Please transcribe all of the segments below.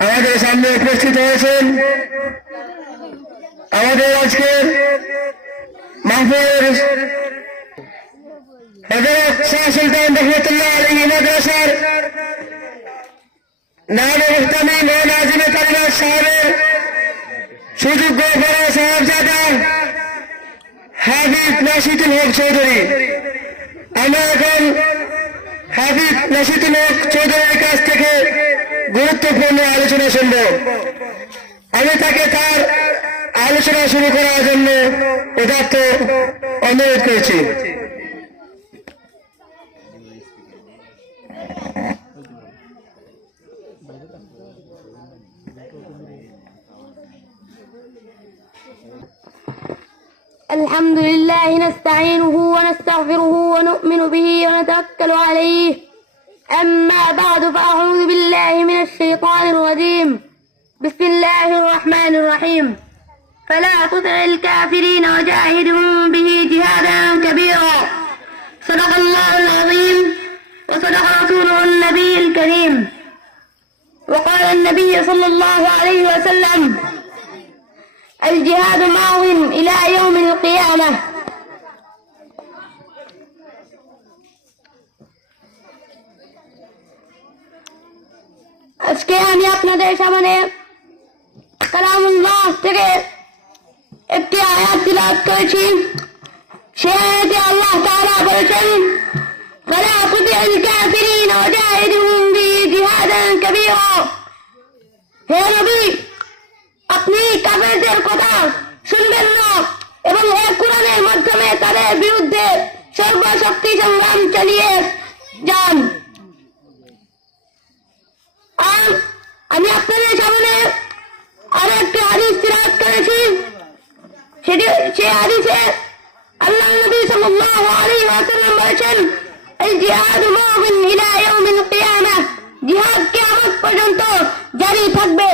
আমাদের সামনে উপস্থিত হয়েছেন আমাদের আজকে মাহফুলের সুলতান সাহেবের হক চৌধুরী। আমরা এখন হাফিদ নাসিদুল হক চৌধুরীর কাছ থেকে গুরুত্বপূর্ণ আলোচনা শুনব আমি তাকে তার আলোচনা শুরু করার জন্য উদাত্ত অনুরোধ করছি الحمد لله نستعينه ونستغفره ونؤمن به ونتوكل عليه أما بعد فأعوذ بالله من الشيطان الرجيم. بسم الله الرحمن الرحيم. فلا تطع الكافرين وجاهدهم به جهادا كبيرا. صدق الله العظيم وصدق رسوله النبي الكريم. وقال النبي صلى الله عليه وسلم الجهاد ماض إلى يوم القيامة. আজকে আমি আপনাদের সামনে কালামুল্লাহ থেকে একটি আয়াত বিলাপ করেছি। সে আয়াতে আল্লাহ তারা বলেছেন আপনি কাফেরদের কথা শুনবেন এবং এক মাধ্যমে তাদের বিরুদ্ধে সর্বশক্তি সংগ্রাম চালিয়ে যান। যে হাদিসে আল্লাহ নবী সাল্লাল্লাহু আলাইহি ওয়াসাল্লাম বলেছেন, এই জিহাদ মুমিন ইলা ইয়াউমিল কিয়ামাহ জিহাদ কিয়ামত পর্যন্ত জারি থাকবে।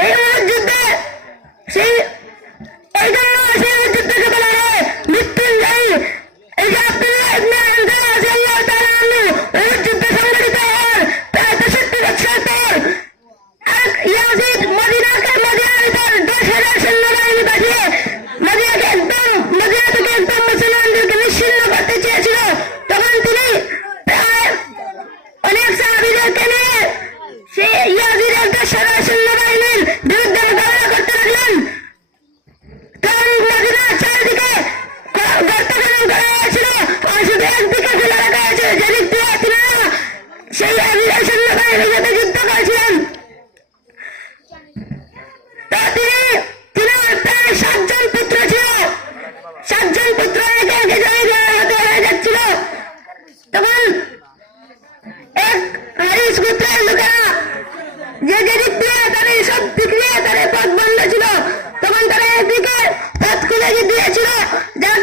Hey! तमाम एक আইরিশ গোত্রের লোকেরা যে যে দিক দিয়ে তারা এসব দিক নিয়ে তাদের পথ বন্ধ ছিল তখন তারা একদিকে পথ খুলে দিয়েছিল যার